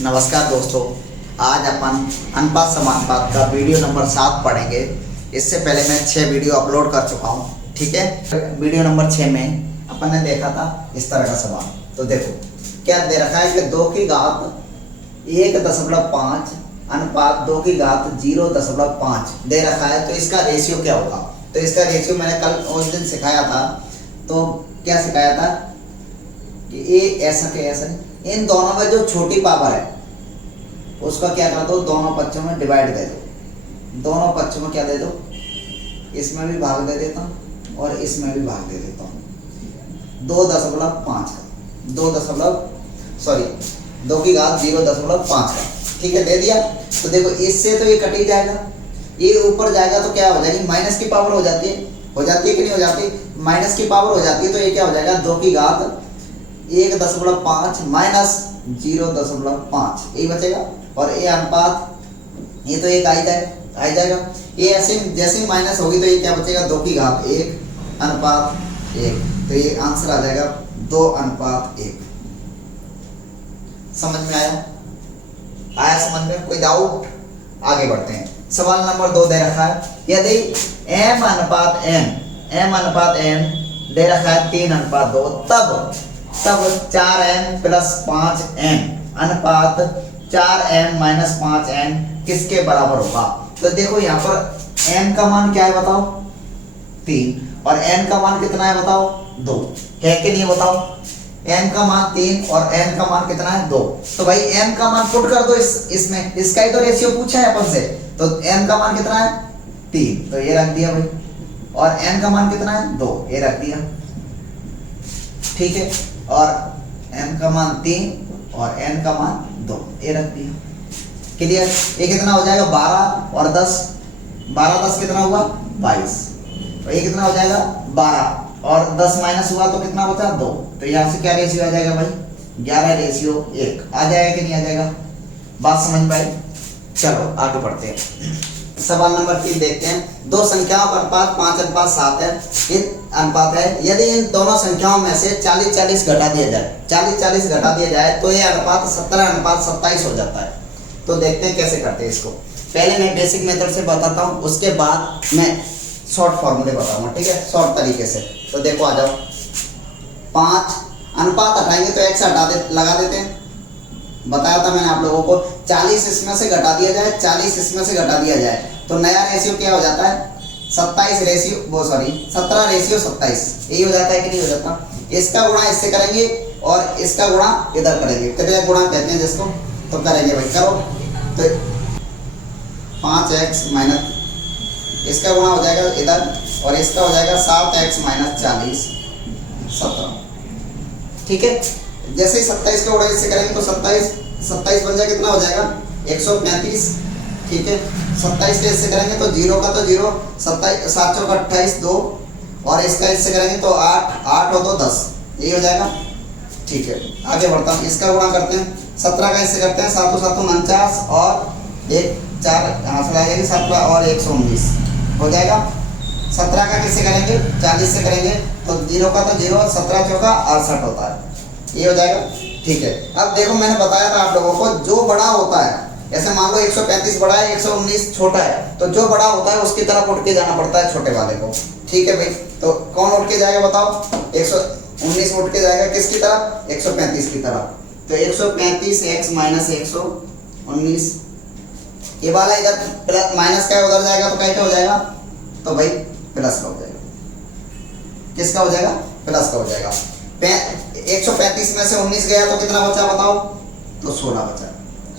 नमस्कार दोस्तों, आज अपन अनुपात समानुपात का वीडियो नंबर 7 पढ़ेंगे। इससे पहले मैं 6 वीडियो अपलोड कर चुका हूँ। ठीक है, वीडियो नंबर 6 में अपन ने देखा था इस तरह का सवाल। तो देखो क्या दे रखा है कि 2 की घात 1.5 अनुपात 2 की घात 0.5 दे रखा है। तो इसका रेशियो क्या होगा? तो इसका रेशियो मैंने कल उस दिन सिखाया था। तो क्या सिखाया था कि ये ऐसा के ऐसा, इन दोनों में जो छोटी पावर है उसका क्या कर दो, दोनों पक्षों में डिवाइड दे दो। दोनों पक्षों में क्या दे दो, इसमें भी भाग दे देता हूँ और इसमें भी भाग दे देता हूँ। 2.5 का 2 की घात 0.5 का। ठीक है, दे दिया। तो देखो इससे तो ये कट ही जाएगा, ये ऊपर जाएगा तो क्या हो जाएगी, माइनस की पावर हो जाती है कि नहीं हो जाती? माइनस की पावर हो जाती है। तो ये क्या हो जाएगा, 2 की घात 1.5 माइनस 0.5 यही बचेगा। और ये अनुपात ये तो एक आ जाएगा। ये ऐसे जैसे माइनस होगी तो ये क्या बचेगा, 2 की घात 1 अनुपात 1। तो ये आंसर आ जाएगा 2:1। समझ में आया समझ में? कोई डाउट? आगे बढ़ते हैं। सवाल नंबर 2 दे रखा है, यदि m अनुपात n दे रखा है 3:2, तब 4m + 5n अनुपात 4m - 5n किसके बराबर होगा? तो देखो यहाँ पर m का मान क्या है बताओ, 3, और n का मान कितना है बताओ, 2 है कि नहीं बताओ? m का मान 3 और n का मान कितना है, 2। तो भाई m का मान पुट कर दो इसमें, इसका ही तो रेशियो पूछा है अपन से। तो m का मान कितना है, 3, तो ये रख दिया भाई। और n का मान कितना है, 2, ये रख दिया। ठीक है, और m का मान 3 और n का मान 2, ये रख दिया। क्लियर? ये कितना हो जाएगा, 12 और 10, 12 10 कितना हुआ, 22। तो ये कितना हो जाएगा, 12 और 10 माइनस हुआ तो कितना बचा, 2। तो यहाँ से क्या रेशियो आ जाएगा भाई, 11:1 आ जाएगा कि नहीं आ जाएगा? बात समझ में आई? चलो आगे बढ़ते हैं। सवाल नंबर 3 देखते हैं। 2 संख्याओं का अनुपात 5:7 है। इन अनुपात है, यदि इन दोनों संख्याओं में से 40-40 घटा दिया जाए तो यह अनुपात 17:27 हो जाता है। तो देखते हैं कैसे करते हैं इसको। पहले मैं बेसिक मेथड से बताता हूँ, उसके बाद मैं शॉर्ट फॉर्मूले बताऊंगा। ठीक है, शॉर्ट तरीके से। तो देखो आ जाओ, 5 अनुपात हटाएंगे तो x लगा देते हैं। बताया था मैंने आप लोगों को, 40 इसमें से घटा दिया जाए, 40 इसमें से घटा दिया जाए तो नया रेशियो क्या हो जाता है, 17 रेशियो 27। यही हो जाता है कि नहीं हो जाता? इसका गुणा इससे करेंगे और इसका गुणा इधर करेंगे। कितने गुणा कहते हैं जिसको, तो करेंगे भाई, करो। तो 5x माइनस, इसका गुणा हो जाएगा इधर और इसका हो जाएगा 7x - 40 17। ठीक है, जैसे ही 27 का गुणा इससे करेंगे तो 27 बन जाएगा, कितना हो जाएगा, 135। ठीक है, 27 के इससे करेंगे तो 0 का तो 0, 27 7 चौका 28 2, और इसका इससे करेंगे तो 8 हो तो 10, यही हो जाएगा। ठीक है, आगे बढ़ता हूँ। इसका गुणा करते हैं, 17 का इससे करते हैं, 7 7 49 और 1 4 यहाँ से लाएंगे 17 और 119 हो जाएगा। 17 का किससे करेंगे, 40 से करेंगे तो 0 का तो 0, 17 चौका 68 होता है, ये हो जाएगा। ठीक है, अब देखो मैंने बताया था आप लोगों को, जो बड़ा होता है, ऐसे मान लो 135 बड़ा है, 119 छोटा है, तो जो बड़ा होता है उसकी तरफ उठ के जाना पड़ता है छोटे वाले को। ठीक है भाई, तो कौन उठ के जाएगा बताओ, 119 उठ के जाएगा किसकी तरफ, 135 की तरफ। तो 135 x - 119, ये वाला इधर प्लस माइनस का उधर जाएगा तो कैसे हो जाएगा, तो भाई प्लस का हो जाएगा। किसका हो जाएगा, प्लस का हो जाएगा। 135 में से 19 गया तो कितना बचा बताओ, तो 16 बचा,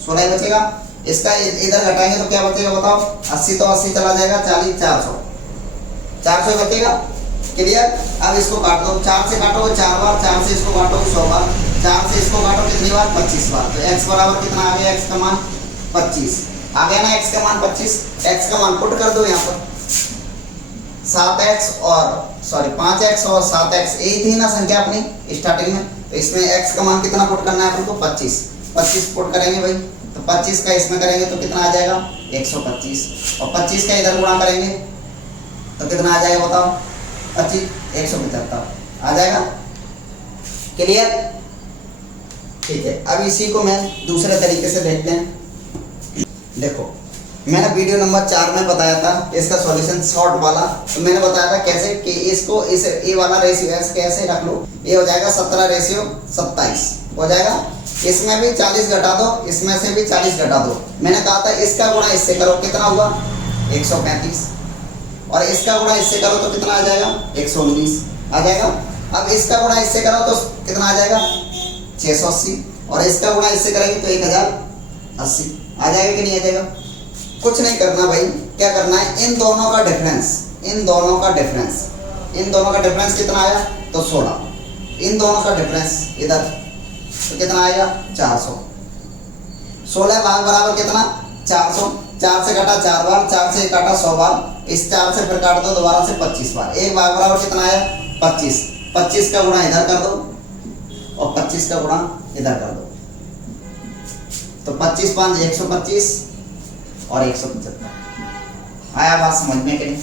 16 ही बचेगा। इसका इधर घटाएंगे तो क्या बचेगा बताओ, 80 तो 80 चला जाएगा, 40 400 बचेगा। क्लियर? अब इसको काट दो, 4 से काटोगे 4 बार, 4 से इसको काटोगे 100 बार, 4 से इसको काटो कितनी बार, 25 बार। तो x बराबर कितना आ गया, x का मान 25 आ गया ना, x का मान 25। x का मान पुट कर दो यहाँ पर, 5x और 7x, यही थी ना संख्या अपनी स्टार्टिंग में। तो इसमें x का मान कितना पुट करना है अपन को, 25 पुट करेंगे भाई। तो 25 का इसमें करेंगे तो कितना आ जाएगा, 125, और 25 का इधर गुणा करेंगे तो कितना आ जाएगा बताओ, 25 175 आ जाएगा। क्लियर? ठीक है, अब इसी को मैं दूसरे तरीके से देखते हैं। देखो मैंने वीडियो नंबर 4 में बताया था इसका सॉल्यूशन शॉर्ट वाला, तो मैंने बताया था कैसे कि इसको इस ए वाला रेशियो कैसे रख लो, ये हो जाएगा 17:27 हो जाएगा। इसमें भी 40 घटा दो, इसमें से भी 40 घटा दो। मैंने कहा था इसका गुणा इससे करो, कितना हुआ 135, और इसका गुणा इससे करो तो कितना आ जाएगा 119 आ जाएगा। अब इसका गुणा इससे करो तो कितना आ जाएगा 680, और इसका गुणा इससे करेंगे तो 1080 आ जाएगा कि नहीं आ जाएगा। कुछ नहीं करना भाई, क्या करना है, इन दोनों का डिफरेंस, इन दोनों का डिफरेंस, इन दोनों का डिफरेंस कितना आया तो 16, इन दोनों का डिफरेंस इधर तो कितना आएगा 400। 16 भाग बराबर कितना 400, 4 से काटा 4 बार, 4 से काटा 100 बार, इस 4 से फिर काट दो दोबारा से 25 बार। एक भाग बराबर कितना आया 25, 25 का गुणा इधर कर दो और 25 का गुणा इधर कर दो, तो 25 5 125 और 175। आया बात समझ में कि नहीं,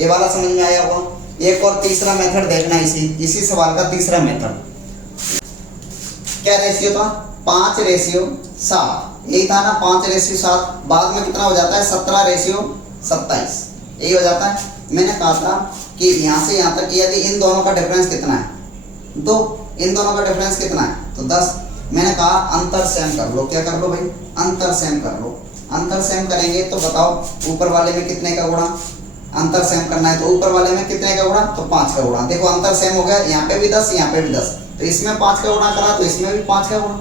ये वाला समझ में आया होगा। एक और तीसरा मेथड देखना, इसी सवाल का तीसरा मेथड क्या रेशियो था 5:7, यही था ना 5:7। बाद में कितना हो जाता है 17:27, यही हो जाता है। मैंने कहा था कि यहाँ से यहाँ तक यदि इन दोनों का डिफरेंस कितना है 2, इन दोनों का डिफरेंस कितना है तो 10। मैंने कहा अंतर सेम कर लो, क्या कर लो भाई अंतर सेम कर लो। अंतर सेम करेंगे तो बताओ ऊपर वाले में कितने का गुणा, अंतर सेम करना है तो ऊपर वाले में कितने का गुणा तो 5 का गुणा। देखो अंतर सेम हो गया, यहाँ पे भी 10 यहाँ पे भी 10, तो इसमें 5 का गुणा करा तो इसमें भी 5 का गुणा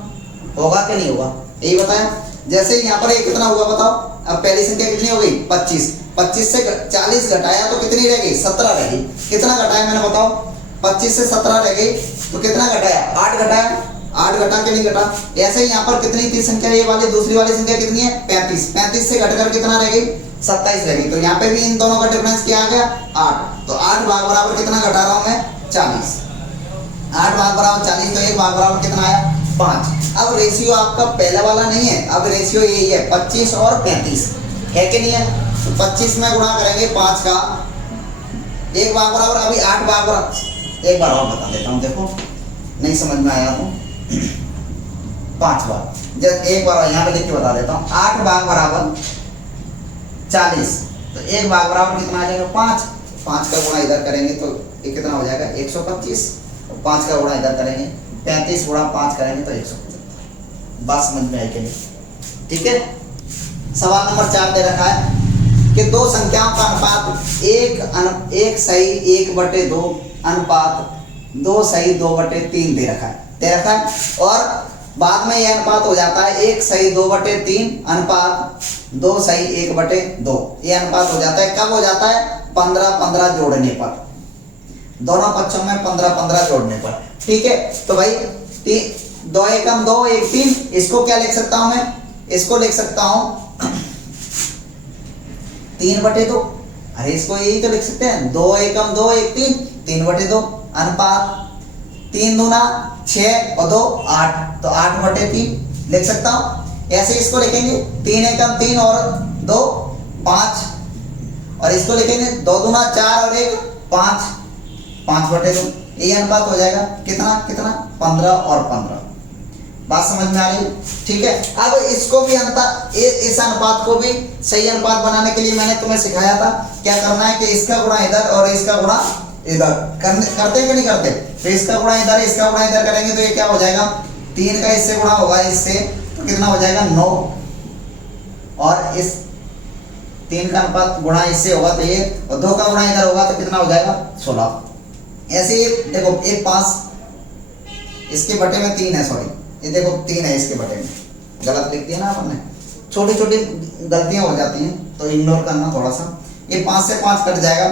होगा कि नहीं होगा, यही बताया। जैसे यहाँ पर कितना हुआ बताओ, अब पहली संख्या कितनी हो गई 25, 25 से 40 घटाया तो कितनी रह गई 17 रह गई। कितना घटाया मैंने बताओ 25 से 17 रह गई तो कितना घटाया 8 घटाया, 8 घटा के नहीं घटा। ऐसे ही यहाँ पर कितनी थी संख्या, ये वाली दूसरी वाली संख्या कितनी है 35, 35 से घटकर कितना रह गई 27 रह गई। तो यहाँ पे भी इन दोनों का डिफरेंस क्या आ गया 8, तो 8 भाग बराबर कितना घटा रहा हूँ मैं 40, 8 भाग बराबर 40, तो 1 भाग बराबर कितना आया 5। अब रेशियो आपका पहला वाला नहीं है, अब रेशियो यही है 25 और 35 है कि नहीं है। तो 25 में गुणा करेंगे 5 का, 1 भाग बराबर, अभी 8 भाग बराबर, एक बार और बता देता हूँ, देखो नहीं समझ में आया तो 5 बार, जब एक बार यहाँ पे लिख के बता देता हूँ। 8 भाग बराबर 40, तो 1 भाग बराबर कितना आ जाएगा 5, 5 का गुणा इधर करेंगे तो ये कितना हो जाएगा 125, और 5 का गुणा इधर करेंगे 35 गुणा 5 करेंगे तो 175। बात समझ में आई कि नहीं, ठीक है। सवाल नंबर 4 दे रखा है कि दो संख्याओं का अनुपात 1 सही 1/2 अनुपात 2 सही 2/3 दे रखा है, और बाद में यह अनुपात हो जाता है 1 सही 2/3 अनुपात 2 सही 1/2। यह अनुपात हो जाता है, कब हो जाता है 15-15 जोड़ने पर, दोनों पक्षों में 15-15 जोड़ने पर, ठीक है। तो भाई 2 एकम 2 1 3, इसको क्या लिख सकता हूं मैं, इसको लिख सकता हूं 3/2। अरे इसको यही तो लिख सकते हैं 2 एकम 2 1 3, 3/2 अनुपात 3 दूना 6 और 2 8, तो 8/3 लिख सकता हूं। ऐसे इसको लिखेंगे 3 एकम 3 और 2 5, और इसको लिखेंगे 2 दूना 4 और 1 5, 5/2। ये अनुपात हो जाएगा कितना कितना 15 और 15। बात समझ में आ रही है, ठीक है। अब इसको भी अंतर, इस अनुपात को भी सही अनुपात बनाने के लिए मैंने तुम्हें सिखाया था क्या करना है कि इसका गुणा इधर और इसका गुणा इधर करते कि नहीं करते। तो इसका गुणा इधर, इसका गुणा इधर करेंगे तो ये क्या हो जाएगा 3 का इससे गुणा होगा इससे, तो कितना हो जाएगा 9, और इस 3 का अनुपात गुणा इससे होगा तो ये, और 2 का गुणा इधर होगा तो कितना हो जाएगा 16। ऐसे ही देखो एक 5 इसके बटे में 3 है, सॉरी ये देखो 3 है इसके बटे में, गलत लिख दिया ना आपने, छोटी छोटी गलतियां हो जाती हैं तो इग्नोर करना थोड़ा सा। ये 5 से 5 कट जाएगा,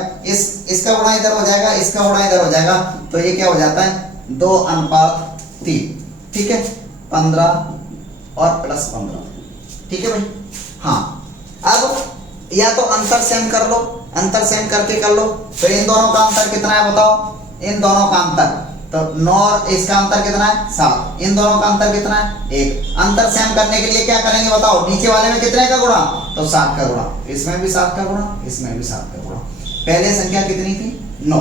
इसका गुणा इधर हो जाएगा, इसका गुणा इधर हो जाएगा, तो ये क्या हो जाता है 2:3, ठीक है 15 और प्लस 15, ठीक है भाई। हाँ अब या तो अंतर सेम कर लो, अंतर सेम करके कर लो। तो इन दोनों का अंतर कितना है बताओ, इन दोनों का अंतर तो 9 और इसका अंतर कितना है 7, इन दोनों का अंतर कितना है 1। अंतर सेम करने के लिए क्या करेंगे बताओ, नीचे वाले में कितने का गुणा तो 7 का गुणा, इसमें भी 7 का गुणा, इसमें भी 7 का गुणा। पहले संख्या कितनी थी 9,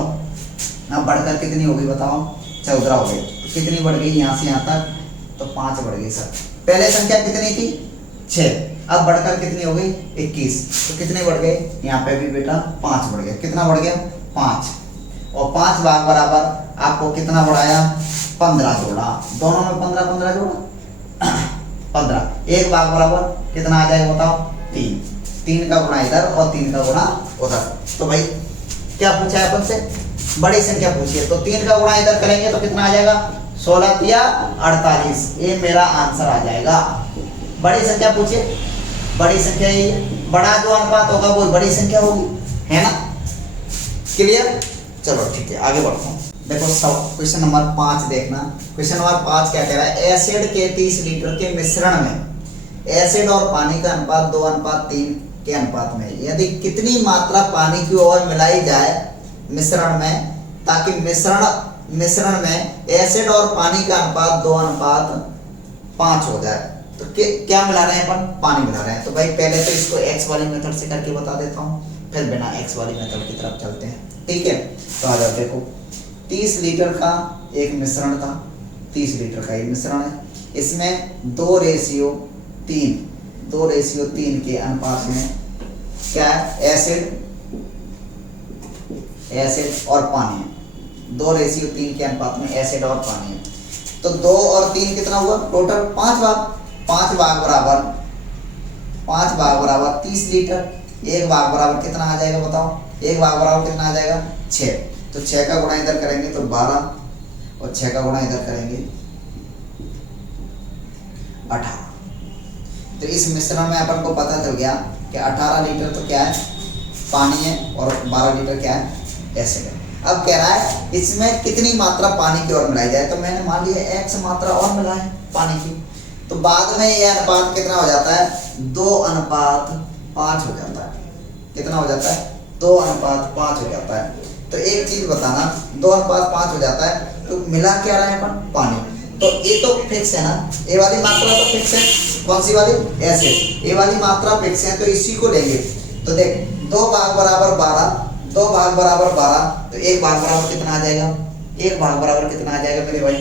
अब बढ़कर कितनी हो गई बताओ 14 हो गई। कितनी बढ़ गई यहाँ से यहाँ तक तो 5 बढ़ गई सर। पहले संख्या कितनी थी 6, अब बढ़कर कितनी हो गई 21, तो कितने बढ़ गए यहाँ पे भी बेटा 5 बढ़ गया। कितना बढ़ गया 5, और 5 भाग बराबर आपको कितना बढ़ाया 15 जोड़ा, दोनों में 15 15 जोड़ा 15, एक भाग बराबर कितना आ जाएगा बताओ 3, 3 का गुणा इधर और 3 का गुणा उधर। तो भाई क्या पूछा है अपन से बड़ी संख्या पूछी है, तो 3 का गुणा इधर करेंगे तो कितना आ जाएगा 16 या 48, ये मेरा आंसर आ जाएगा। बड़ी संख्या पूछिए, बड़ी संख्या ही है, बड़ा जो अनुपात होगा वो बड़ी संख्या होगी, है ना। क्लियर, चलो ठीक है आगे बढ़ता हूँ। देखो सब क्वेश्चन नंबर 5 देखना। क्वेश्चन नंबर 5 क्या कह रहा है, एसिड के 30 लीटर के मिश्रण में एसिड और पानी का अनुपात 2:3 के अनुपात में यदि कितनी मात्रा पानी की ओर मिलाई जाए मिश्रण में, ताकि मिश्रण में एसिड और पानी का अनुपात 2:5 हो जाए। तो क्या मिला रहे हैं अपन, पानी मिला रहे हैं। तो भाई पहले तो इसको एक्स वाली मेथड से करके बता देता हूँ, फिर बिना एक्स वाली मेथड की तरफ चलते हैं, ठीक है। तो आ जाओ, देखो 30 लीटर का एक मिश्रण था, 30 लीटर का एक मिश्रण है, इसमें 2:3 के अनुपात में क्या है, एसिड और पानी है। 2:3 के अनुपात में एसिड और पानी है। तो 2 और 3 कितना हुआ टोटल 5 भाग, 5 भाग बराबर 30 लीटर, एक भाग बराबर कितना आ जाएगा बताओ, एक भाग बराबर कितना आ जाएगा 6, तो 6 का गुणा इधर करेंगे तो 12 और 6 का गुणा इधर करेंगे 18। तो इस मिश्रण में अपन को पता चल गया कि 18 लीटर तो क्या है पानी है और 12 लीटर क्या है एसिड है। अब कह रहा है इसमें कितनी मात्रा पानी की ओर मिलाई जाए, तो मैंने मान लिया x मात्रा और मिलाए पानी की, तो बाद में ये अनुपात कितना हो जाता है 2:5 हो जाता है। कितना हो जाता है 2:5 हो जाता है। तो एक चीज बताना, 2:5 हो जाता है तो मिला क्या रहा है अपन पानी, तो ये तो फिक्स है ना, ये वाली मात्रा तो फिक्स है, कौन सी वाली एसिड, ये वाली मात्रा फिक्स है, तो इसी को लेंगे। तो देख 2 भाग बराबर 12, 2 भाग बराबर 12, तो 1 भाग बराबर कितना आ जाएगा, 1 भाग बराबर कितना आ जाएगा मेरे भाई,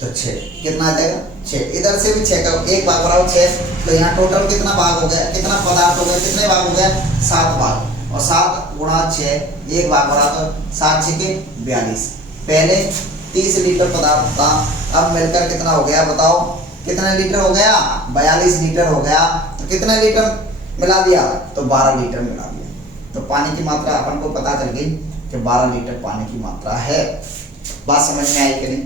तो 6, कितना आ जाएगा 6, इधर से भी 6 का 1 भाग बराबर 6, तो यहाँ टोटल कितना भाग हो गया, कितना पदार्थ हो गया, कितने भाग हो गया 7 भाग, और 7 गुणा 6, 1 भाग बराबर 7 6 के 42। पहले 30 लीटर पदार्थ था, अब मिलकर कितना हो गया बताओ, कितने लीटर हो गया 42 लीटर हो गया। तो कितने लीटर मिला दिया, तो 12 लीटर मिला दिया। तो पानी की मात्रा अपन को पता चल गई कि 12 लीटर पानी की मात्रा है। बात समझ में आई कि नहीं,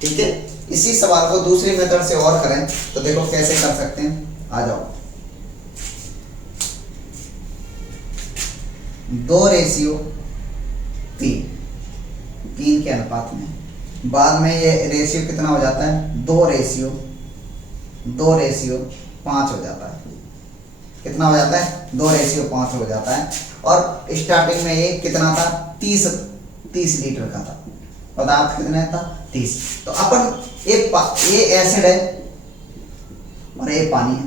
ठीक है। इसी सवाल को दूसरी मेथड से और करें तो देखो कैसे कर सकते हैं, आ जाओ। 2:3 के अनुपात में, बाद में ये रेशियो कितना हो जाता है 2:5 हो जाता है। कितना हो जाता है 2:5 हो जाता है। और स्टार्टिंग में ये कितना था 30 लीटर का था, पदार्थ कितना था 30। तो अपन ये एसिड है और ये पानी है,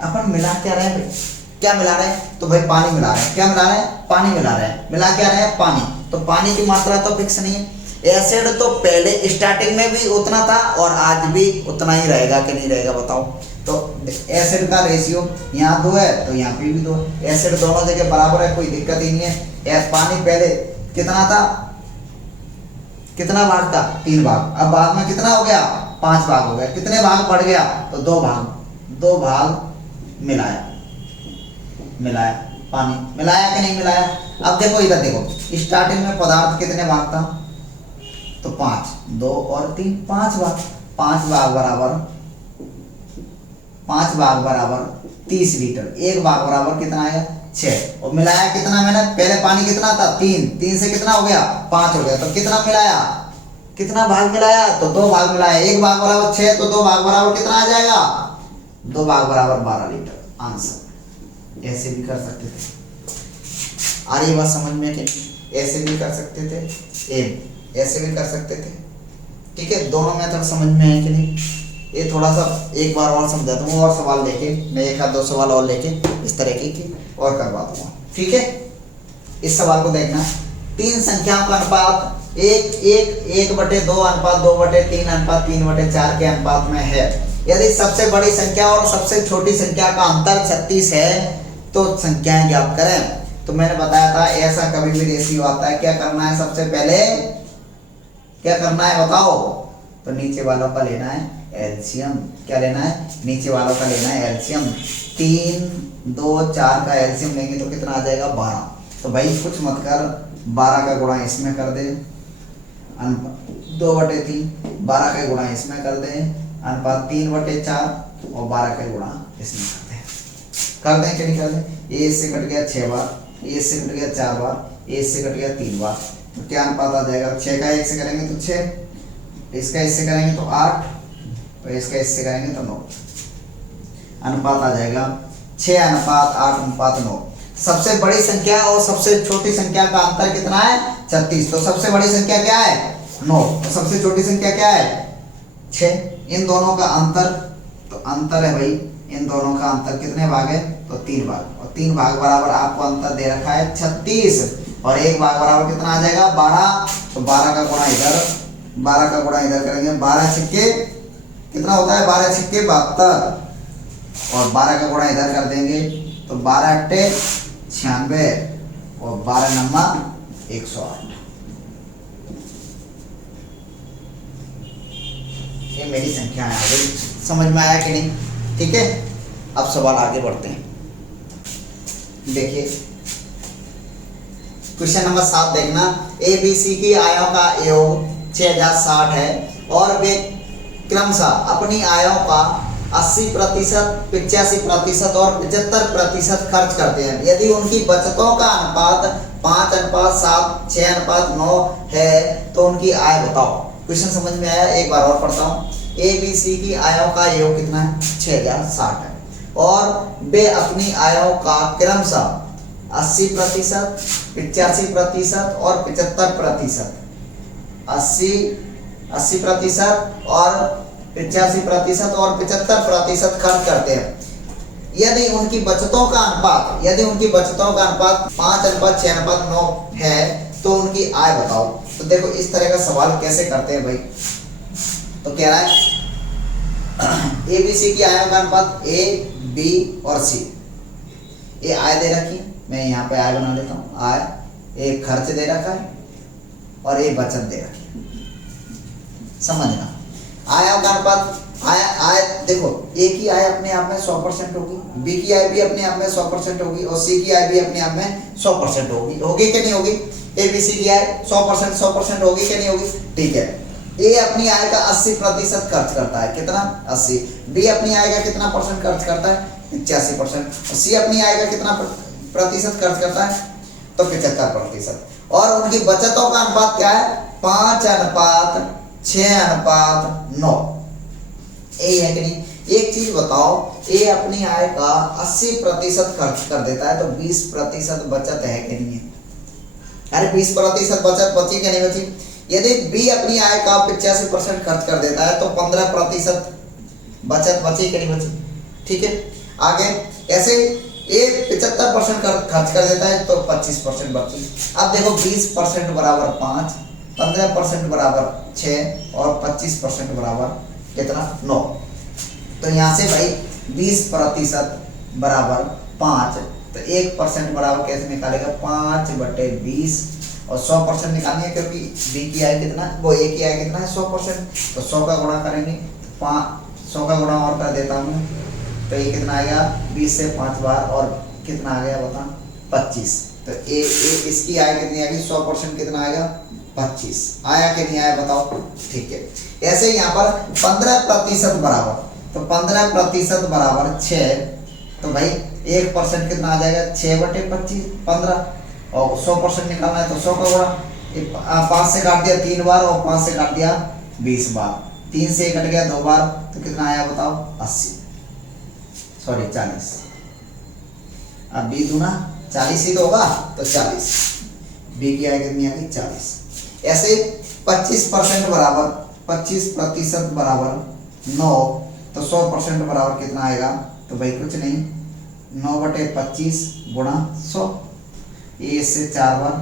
अपन मिला क्या रहे हैं, क्या मिला रहे हैं, तो भाई पानी मिला रहे हैं। क्या मिला रहे हैं, पानी मिला रहे हैं। मिला क्या रहे हैं, पानी। तो पानी की मात्रा तो फिक्स नहीं है। एसिड तो पहले स्टार्टिंग में भी उतना था और आज भी उतना ही रहेगा कि नहीं रहेगा बताओ। तो एसिड का रेशियो यहाँ 2 है तो यहाँ पे भी 2 है, एसिड दोनों जगह बराबर है, कोई दिक्कत ही नहीं है। पानी पहले कितना था, कितना भाग था 3 भाग, अब बाद में कितना हो गया 5 भाग हो गया। कितने भाग बढ़ गया, तो 2 भाग मिलाया पानी, मिलाया कि नहीं मिलाया। अब देखो इधर देखो, स्टार्टिंग में पदार्थ कितने भाग था, तो 5, 2 और 3 5 भाग, 5 भाग बराबर 30 लीटर, 1 भाग बराबर कितना आया 6। और मिलाया कितना मैंने, पहले पानी कितना था 3 से कितना हो गया 5 हो गया। तो कितना मिलाया, कितना भाग मिलाया, तो 2 भाग मिलाया। 1 भाग बराबर 6, तो 2 भाग बराबर कितना आ जाएगा, 2 भाग बराबर 12 लीटर। आंसर ऐसे भी कर सकते थे, आ रही बात समझ में कि ऐसे भी कर सकते थे, ऐसे भी कर सकते थे, ठीक है। दोनों मेथड समझ में है कि नहीं, ये थोड़ा सा एक बार और समझा दूंगा, और सवाल लेके मैं 1-2 सवाल और लेके इस तरीके की और करवा दूंगा, ठीक है। इस सवाल को देखना, 3 संख्याओं का अनुपात एक बटे दो अनुपात 2/3 अनुपात 3/4 के अनुपात में है। यदि सबसे बड़ी संख्या और सबसे छोटी संख्या का अंतर 36 है तो संख्याएं ज्ञात करें। तो मैंने बताया था ऐसा कभी भी रेशियो आता है, क्या करना है, सबसे पहले क्या करना है बताओ, तो नीचे वालों का लेना है एलसीएम। क्या लेना है, नीचे वालों का लेना है एलसीएम। 3, 2, 4 का एलसीएम लेंगे तो कितना आ जाएगा 12। तो भाई कुछ मत कर, 12 का गुणा इसमें कर दे, 2/3, 12 का गुणा इसमें कर दे, अनुपात 3/4 और 12 का गुणा इसमें कर दें कि नहीं कर दें। ये इससे कट गया 6 बार, ये इससे कट गया 4 बार, ये इससे कट गया 3 बार, तो क्या अनुपात आ जाएगा, 6 का 1 से करेंगे तो 6, इसका इससे करेंगे तो 8, तो इसका इससे करेंगे तो 9, अनुपात आ जाएगा 6:8:9। सबसे बड़ी संख्या और सबसे छोटी संख्या का अंतर कितना है 36। तो सबसे बड़ी संख्या क्या है 9, तो सबसे छोटी संख्या क्या है 6। इन दोनों का अंतर, तो अंतर है भाई, इन दोनों का अंतर कितने भाग है, तो 3 भाग, और 3 भाग बराबर आपको अंतर दे रखा है 36, और 1 भाग बराबर कितना आ जाएगा 12। तो 12 का गुणा इधर, 12 का गुणा इधर करेंगे, 12 छिक्के कितना होता है, 12 छिक्के 72, और 12 का गुणा इधर कर देंगे तो 12 अट्टे 96 और 12 नम्मा 108। ये मेरी संख्या है, समझ में आया कि नहीं, ठीक है। अब सवाल आगे बढ़ते हैं। देखिए क्वेश्चन नंबर 7 देखना। ABC की आयों का योग 6060 है और वे क्रमशः अपनी आयों का 80%, 85% और 75% खर्च करते हैं। यदि उनकी बचतों का अनुपात 5:7, 6:9 है तो उनकी आय बताओ। क्वेश्चन समझ में आया, एक बार और पढ़ता हूँ। ABC की आयों का योग कितना है 6060 है और वे अपनी आयों का क्रमशः 80%, 85% और 75%, 80% और 85% और 75% खर्च करते हैं। यदि उनकी बचतों का अनुपात 5:6:9 है तो उनकी आय बताओ। तो देखो इस तरह का सवाल कैसे करते हैं भाई। तो कह रहा है ABC की आयों का अनुपात A, B और C। ये आय दे रखी है, मैं यहाँ पे आय बना लेता हूँ। आय, एक खर्च दे रखा है और एक बचत दे रखी है। समझना, आयों का अनुपात, आय देखो, A की आय अपने आप में 100% होगी, B की आय भी अपने आप में 100% होगी और C की आय भी अपने आप में 100% होगी। होगी कि नहीं होगी? ABC की आय 100% होगी कि नहीं होगी? ठीक है। A अपनी आय का 80% खर्च करता है, कितना 80। B अपनी आय का कितना परसेंट खर्च करता है 85%। और C अपनी आय का कितना प्रतिशत खर्च करता है तो 75%। और उनकी बचतों का अनुपात क्या है 5:6:9। यही है कि नहीं? एक चीज बताओ, A अपनी आय का 80% खर्च कर देता है तो 20% बचत है कि नहीं है? अरे 20% बचत बची कि नहीं बची? यदि B अपनी आय का 85% खर्च कर देता है तो 15% बचत बची कि नहीं बची? ठीक है। आगे ऐसे A 75% खर्च कर देता है तो 25% बची। अब देखो 20% बराबर 5, 15% बराबर 6 और 25% बराबर कितना 9। तो यहाँ से भाई 20% बराबर 5, तो 1% बराबर कैसे निकालेगा 5/20 और 100% निकालनी है क्योंकि B की आय कितना है, वो A की आय कितना है 100%। तो 100 का गुणा करेंगे, 100 का गुणा और कर देता हूँ तो ये कितना आएगा 20 से 5 बार और कितना आ गया बता 25। तो ए इसकी आय कितनी आएगी 100% कितना आएगा 25। आया कि नहीं आया बताओ? ठीक है। ऐसे यहाँ पर 15% बराबर, तो 15% बराबर 6, तो भाई 1% कितना आ जाएगा 6/25 15 और 100% निकालना है तो 100 का गुणा 5 से काट दिया 3 बार और 5 से काट दिया 20 बार, 3 से कट गया 2 बार तो कितना आया बताओ 80, सॉरी 40। अब B दूना 40 ही तो होगा तो 40, B की आय कितनी आएगी 40। ऐसे 25% बराबर 9, तो 100% बराबर कितना आएगा तो भाई कुछ नहीं 9/25 गुणा 100। ये इससे 4 बार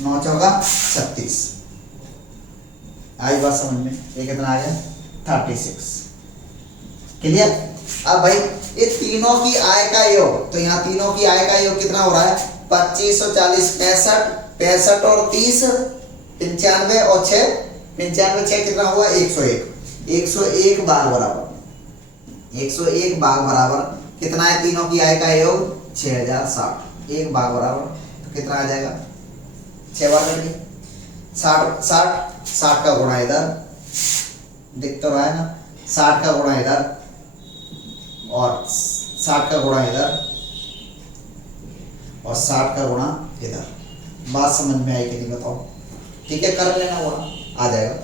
9 चौका 36, आई बात समझ में? ये कितना आ गया 36। क्लियर? अब भाई ये तीनों की आय का योग, तो यहाँ तीनों की आय का योग कितना हो रहा है 25 और 40 65, 65 और 30 95 और 6 95 6 कितना हुआ 101। 101 भाग बराबर 101 भाग बराबर कितना है तीनों की आय का योग 6060। एक भाग बराबर तो कितना आ जाएगा 6 बार कर 60 60 60 का गुणा इधर दिख तो रहा है ना, 60 का गुणा इधर और 60 का गुणा इधर और 60 का गुणा इधर। बात समझ में आई कि नहीं बताओ? ठीक है, कर लेना गुणा आ जाएगा।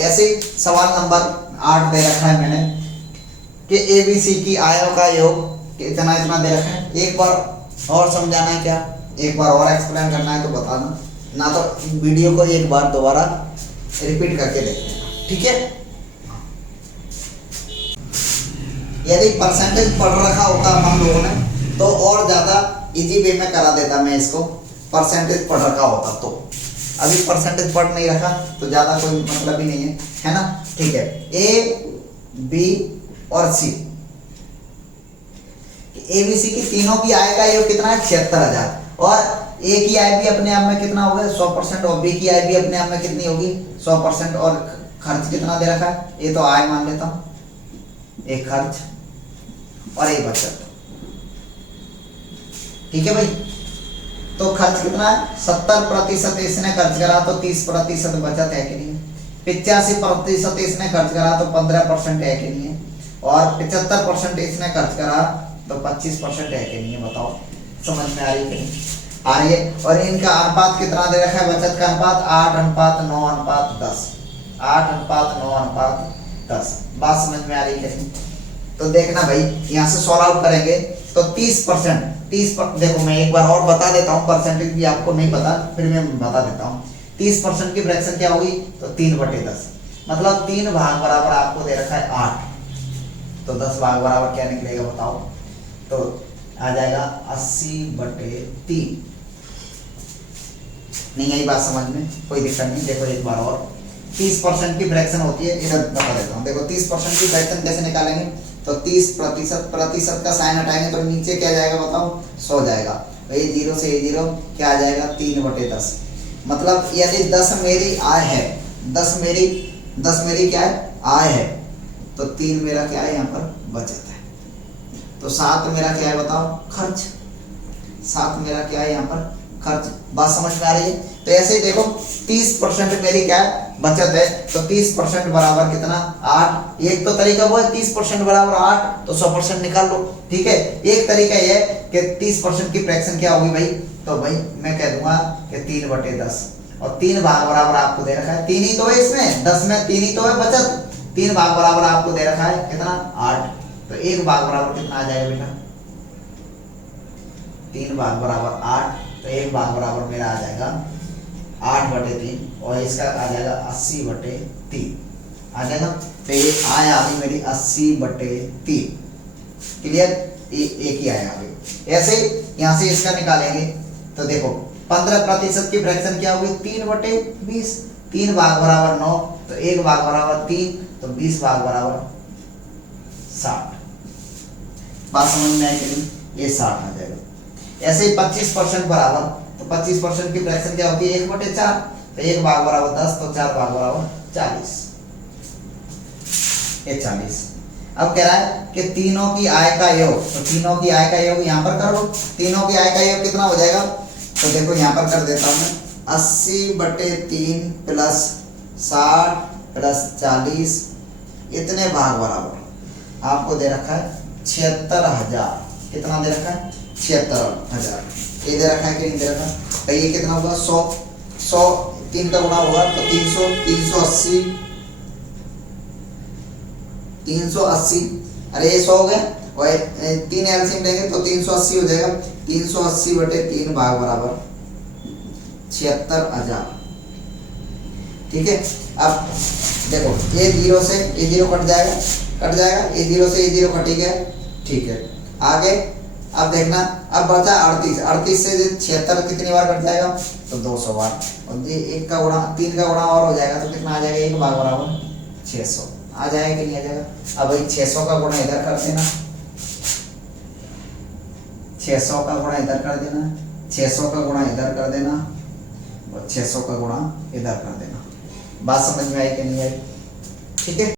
ऐसे सवाल नंबर 8 दे रखा है मैंने कि ABC की आयों का योग इतना इतना दे रखा है। एक बार और समझाना है क्या, एक बार और एक्सप्लेन करना है तो बताना, ना तो वीडियो को एक बार दोबारा रिपीट करके देख लेना। ठीक है, यदि परसेंटेज पढ़ रखा होता हम लोगों ने तो और ज़्यादा इजी वे में करा देता मैं इसको, परसेंटेज पढ़ रखा होता तो। अभी परसेंटेज पढ़ नहीं रखा तो ज़्यादा कोई मतलब ही नहीं है ना। ठीक है, A B और C, ABC की तीनों की आय का योग कितना है 76,000 और A की आय भी अपने आप में कितना होगा 100% और B की आय भी अपने आप में कितनी होगी 100% और खर्च कितना दे रखा है, ये तो आय मान लेता हूँ, एक खर्च और एक बचत। ठीक है भाई, तो खर्च कितना है 70% इसने खर्च करा तो 30% बचत है कि नहीं, 85% इसने खर्च करा तो 15% है कि नहीं है, और 75% इसने खर्च करा तो 25% है कि नहीं है। बताओ समझ में आ रही है कि नहीं आ रही है? और इनका अनुपात कितना दे रखा है बचत का अनुपात 8:9:10, 8:9:10। बात समझ में आ रही है कि नहीं? तो देखना भाई यहाँ से सॉल्व आउट करेंगे तो 30% देखो मैं एक बार और बता देता हूँ, परसेंटेज भी आपको नहीं पता फिर मैं बता देता हूँ। 30% की फ्रैक्शन क्या होगी तो 3/10, मतलब 3 भाग बराबर आपको दे रखा है 8, तो 10 भाग बराबर क्या निकलेगा बताओ? तो आ जाएगा 80/3। नहीं आई बात समझ में? कोई दिक्कत नहीं। देखो एक बार और 30% की फ्रैक्शन होती है, इधर बता देता हूँ। देखो 30% की फ्रैक्शन कैसे निकालेंगे तो 30% का साइन हटाएंगे तो नीचे क्या जाएगा बताओ 100 जाएगा, तो ये 0 से ये 0 क्या आ जाएगा 3/10। मतलब यदि 10 मेरी आय है, 10 मेरी क्या है आय है, तो 3 मेरा क्या है यहाँ पर बचत है, तो 7 मेरा क्या है बताओ खर्च, 7 मेरा क्या है यहाँ पर खर्च। बात समझ में आ रही है? तो ऐसे ही देखो 30% मेरी क्या है बचत है, तो 30% बराबर कितना 8। एक तो तरीका वो है 30% बराबर 8, तो 100% निकाल लो। ठीक है, एक तरीका ये है कि 30% की फ्रैक्शन क्या होगी भाई, तो भाई मैं कह दूंगा कि 3/10 और 3 भाग बराबर आपको दे रखा है 3 ही तो है इसमें, 10 में 3 ही तो है बचत, 3 भाग बराबर आपको दे रखा है कितना 8, तो 1 भाग बराबर कितना आ जाएगा बेटा 3 भाग बराबर 8, तो 1 भाग बराबर मेरा आ जाएगा 8/3 और इसका आ जाएगा 80/3 आ जाएगा। तो ये आय आ गई मेरी 80/3। क्लियर? एक ही आय आ गई। ऐसे यहाँ से इसका निकालेंगे तो देखो 15% की फ्रैक्शन क्या होगी 3/20, 3 भाग बराबर 9, तो 1 भाग बराबर 3, तो 20 भाग बराबर 60। बात समझ में आई कि नहीं? ये 60 आ जाएगा। ऐसे ही 25% बराबर, तो 25% की फ्रैक्शन क्या होती है 1/4, तो 1 भाग बराबर 10, तो 4 भाग बराबर 40, ये 40। अब कह रहा है कि तीनों की आय का योग, तो तीनों की आय का योग यहाँ पर कर लो। तीनों की आय का योग कितना हो जाएगा, तो देखो यहाँ पर कर देता हूँ मैं 80/3 प्लस 60 प्लस 40 इतने भाग बराबर आपको दे रखा है 76,000। कितना दे रखा है 76,000। ये दे रखा है कि नहीं दे रखा? तो ये कितना होगा 100 3 का गुणा होगा तो 380। अरे ये 100 हो गया और 3 एलसीएम लेंगे तो 380 हो जाएगा। 380/3 भाग बराबर 76,000। ठीक है, अब देखो ये 0 से ये 0 कट जाएगा, ये 0 से ये 0 कट गया। ठीक है, आगे अब देखना, अब बचा 38, 38 से 76 कितनी बार कट जाएगा, तो 200 बार, और ये 1 का गुणा 3 का गुणा और हो जाएगा तो कितना आ जाएगा, 1 भाग बराबर 600 आ जाएगा कि नहीं आ जाएगा। अब भाई 600 का गुणा इधर कर देना, 600 का गुणा इधर कर देना, 600 का गुणा इधर कर देना और 600 का गुणा इधर कर देना। बात समझ में आई कि नहीं आई, ठीक है।